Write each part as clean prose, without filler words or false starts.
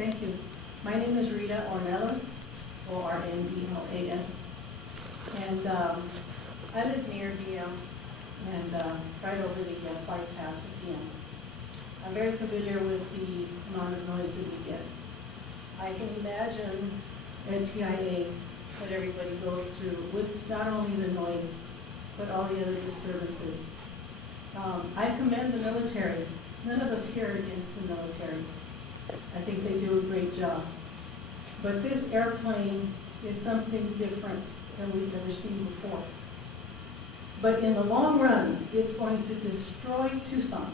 Thank you. My name is Rita Ornelas, O-R-N-E-L-A-S, and I live near DM and right over the flight path of DM. I'm very familiar with the amount of noise that we get. I can imagine at TIA that everybody goes through with not only the noise, but all the other disturbances. I commend the military. None of us here are against the military. I think they do a great job. But this airplane is something different than we've ever seen before. But in the long run, it's going to destroy Tucson.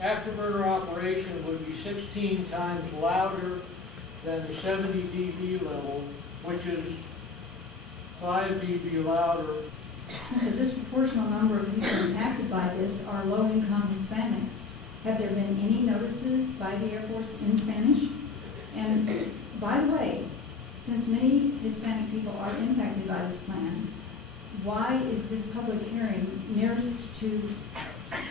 Afterburner operation would be 16 times louder than the 70 dB level, which is 5 dB louder. Since a disproportionate number of people impacted by this are low-income Hispanics, have there been any notices by the Air Force in Spanish? And by the way, since many Hispanic people are impacted by this plan, why is this public hearing nearest to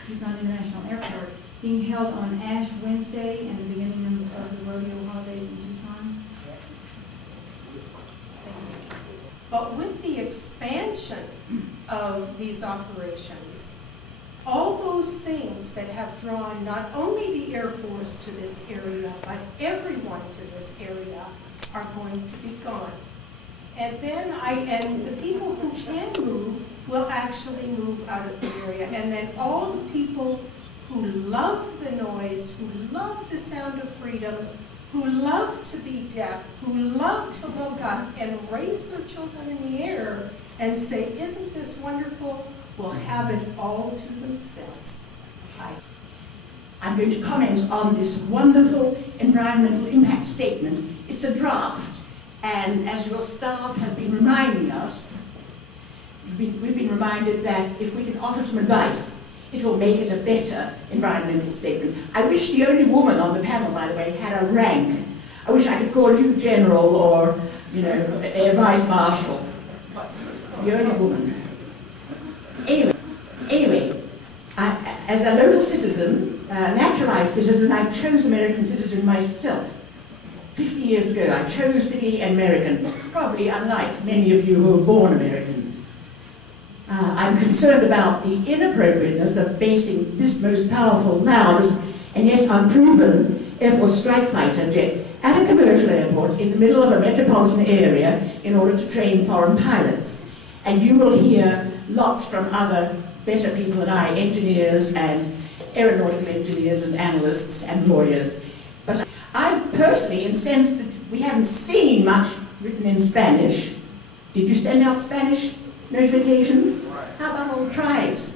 Tucson International Airport being held on Ash Wednesday and the beginning of the rodeo holidays in Tucson? But with the expansion of these operations, all those things that have drawn not only the Air Force to this area, but everyone to this area are going to be gone. And then and the people who can move will actually move out of the area. And then all the people who love the noise, who love the sound of freedom, who love to be deaf, who love to look up and raise their children in the air and say, isn't this wonderful, will have it all to themselves. I'm going to comment on this wonderful environmental impact statement. It's a draft, and as your staff have been reminding us, we've been reminded that if we can offer some advice, it will make it a better environmental statement. I wish the only woman on the panel, by the way, had a rank. I wish I could call you General or, you know, Air Vice Marshal. The only woman. Anyway, as a local citizen, naturalized citizen, I chose American citizen myself. 50 years ago, I chose to be American, probably unlike many of you who were born American. I'm concerned about the inappropriateness of basing this most powerful, loudest, and yet unproven Air Force strike fighter jet at a commercial airport in the middle of a metropolitan area in order to train foreign pilots. And you will hear lots from other better people than I, engineers and aeronautical engineers and analysts and lawyers. But I'm personally incensed that we haven't seen much written in Spanish. Did you send out Spanish notifications? How about all the tribes?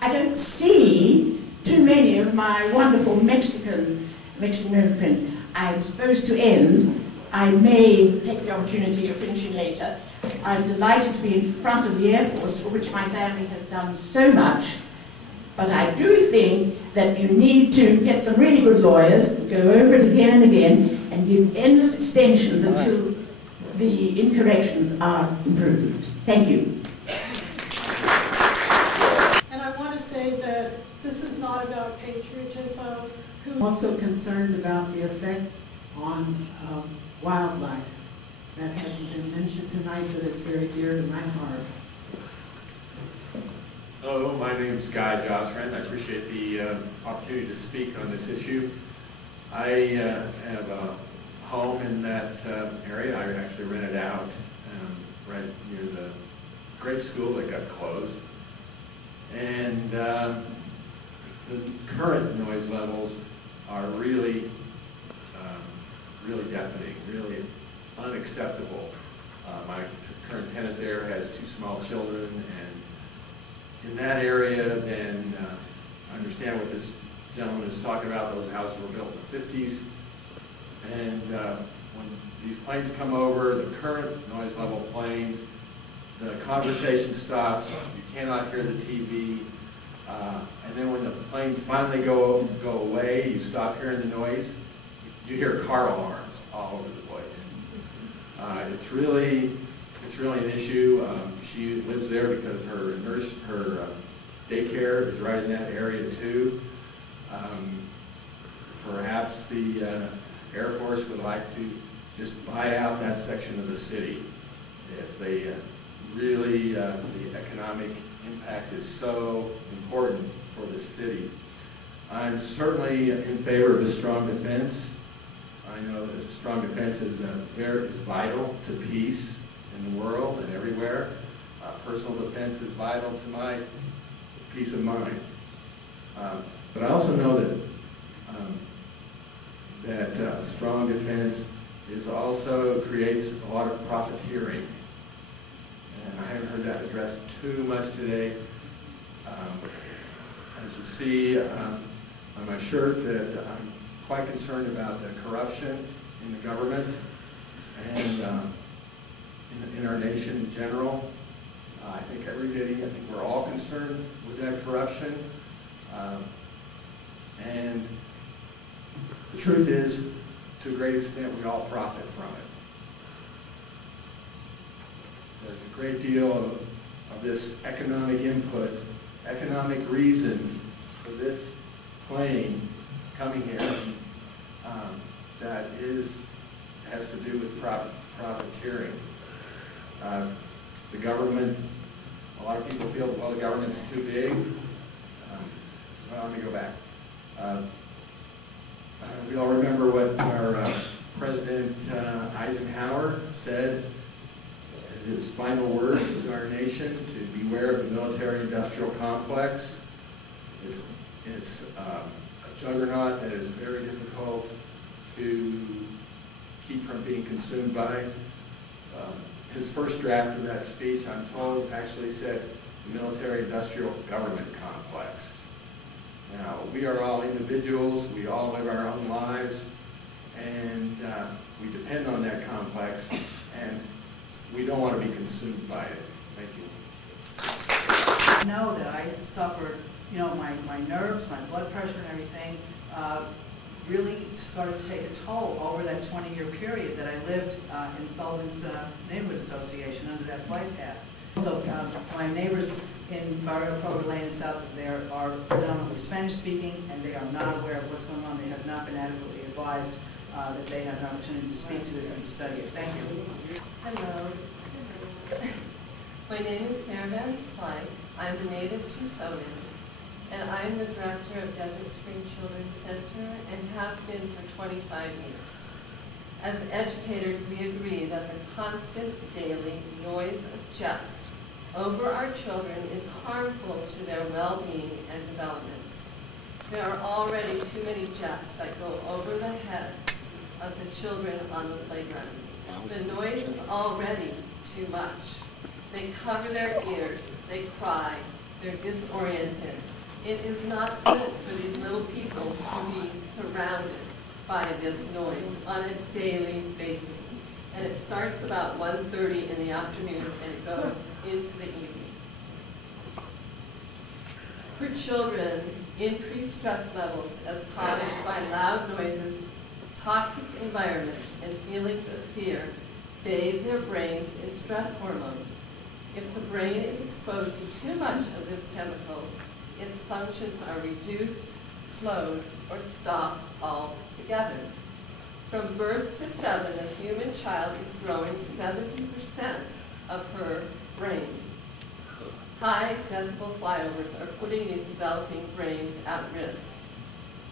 I don't see too many of my wonderful Mexican American friends. I'm supposed to end. I may take the opportunity of finishing later. I'm delighted to be in front of the Air Force, for which my family has done so much. But I do think that you need to get some really good lawyers, go over it again and again, and give endless extensions until the incorrections are improved. Thank you. And I want to say that this is not about patriotism. I'm also concerned about the effect on wildlife. That hasn't been mentioned tonight, but it's very dear to my heart. Hello, my name is Guy Josrand. I appreciate the opportunity to speak on this issue. I have a home in that area. I actually rented out right near the grade school that got closed. And the current noise levels are really, really deafening, really unacceptable. My current tenant there has 2 small children, and in that area, then I understand what this gentleman is talking about. Those houses were built in the 50s, and when these planes come over, the current noise level planes, the conversation stops, you cannot hear the TV, and then when the planes finally go away, you stop hearing the noise, you hear car alarms all over the place. It's really an issue. She lives there because her daycare is right in that area too. Perhaps the Air Force would like to just buy out that section of the city. If they really, the economic impact is so important for the city. I'm certainly in favor of a strong defense. I know that a strong defense is vital to peace in the world and everywhere. Personal defense is vital to my peace of mind. But I also know that strong defense also creates a lot of profiteering. And I haven't heard that addressed too much today. As you see on my shirt, that I'm quite concerned about the corruption in the government and in our nation in general. I think we're all concerned with that corruption. And the truth is, to a great extent, we all profit from it. There's a great deal of this economic input, economic reasons for this plane coming here that has to do with profiteering. The government, a lot of people feel, well, the government's too big. Well, let me go back. We all remember what our President Eisenhower said as his final words to our nation, to beware of the military-industrial complex. It's a juggernaut that is very difficult to keep from being consumed by. His first draft of that speech, I'm told, actually said the military-industrial government complex. Now, we are all individuals, we all live our own lives, and we depend on that complex, and we don't want to be consumed by it. Thank you. I know that I suffered, my nerves, my blood pressure and everything really started to take a toll over that 20-year period that I lived in Feldman's Neighborhood Association under that flight path. So my neighbors in Barrio Prover Lane and south of there are predominantly Spanish-speaking, and they are not aware of what's going on. They have not been adequately advised that they have an opportunity to speak to this and to study it. Thank you. Hello. My name is Sarah Van Slyke. I'm a native Tucsonan, and I'm the director of Desert Spring Children's Center and have been for 25 years. As educators, we agree that the constant daily noise of jets over our children is harmful to their well-being and development. There are already too many jets that go over the heads of the children on the playground. The noise is already too much. They cover their ears, they cry, they're disoriented. It is not good for these little people to be surrounded by this noise on a daily basis. And it starts about 1:30 in the afternoon and it goes into the evening. For children, increased stress levels as caused by loud noises, toxic environments, and feelings of fear bathe their brains in stress hormones. If the brain is exposed to too much of this chemical, its functions are reduced, slowed, or stopped altogether. From birth to 7, a human child is growing 70% of her brain. High decibel flyovers are putting these developing brains at risk.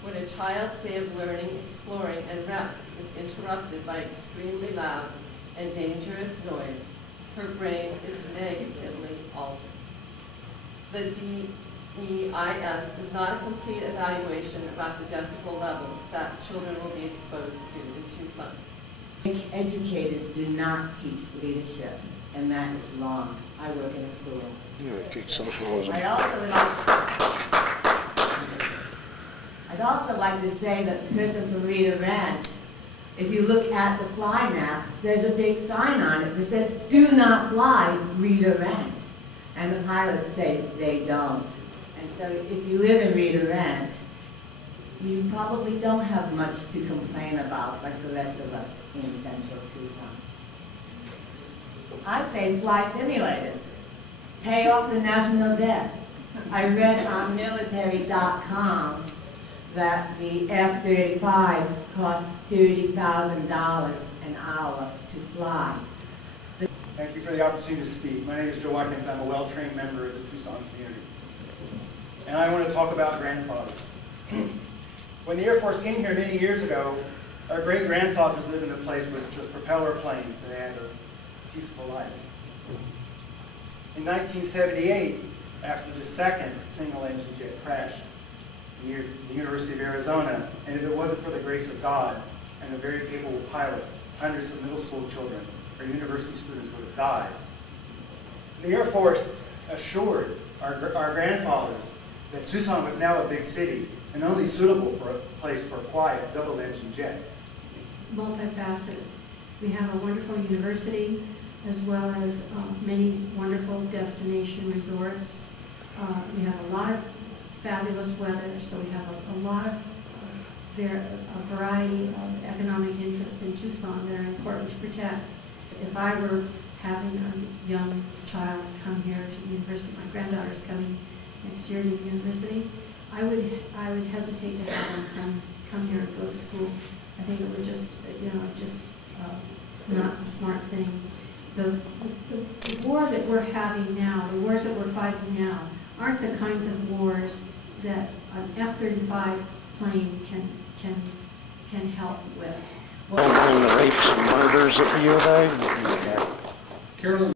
When a child's day of learning, exploring, and rest is interrupted by extremely loud and dangerous noise, her brain is negatively altered. The DEIS is not a complete evaluation about the decibel levels that children will be exposed to in Tucson. Educators do not teach leadership, and that is wrong. I work in a school. Yeah, teach socialism. I'd also like to say that the person from Rita Ranch, if you look at the fly map, there's a big sign on it that says, "Do not fly Rita Ranch." And the pilots say they don't. And so if you live in Rita Ranch, you probably don't have much to complain about like the rest of us in central Tucson. I say fly simulators. Pay off the national debt. I read on military.com that the F-35 costs $30,000 an hour to fly. Thank you for the opportunity to speak. My name is Joe Watkins. I'm a well-trained member of the Tucson community. And I want to talk about grandfathers. When the Air Force came here many years ago, our great-grandfathers lived in a place with just propeller planes and they had a peaceful life. In 1978, after the second single-engine jet crash near the University of Arizona, and if it wasn't for the grace of God and a very capable pilot, hundreds of middle school children or university students would have died. The Air Force assured our grandfathers that Tucson was now a big city and only suitable for a place for quiet double-engine jets. Multifaceted. We have a wonderful university as well as many wonderful destination resorts. We have a lot of fabulous weather, so we have a lot of a variety of economic interests in Tucson that are important to protect. If I were having a young child come here to the university, my granddaughter's coming next year to the university, I would hesitate to have them come here and go to school. I think it would just, not a smart thing. The war that we're having now, the wars that we're fighting now, aren't the kinds of wars that an F-35 plane can help with. The rapes and murders at the U of A. Carolyn.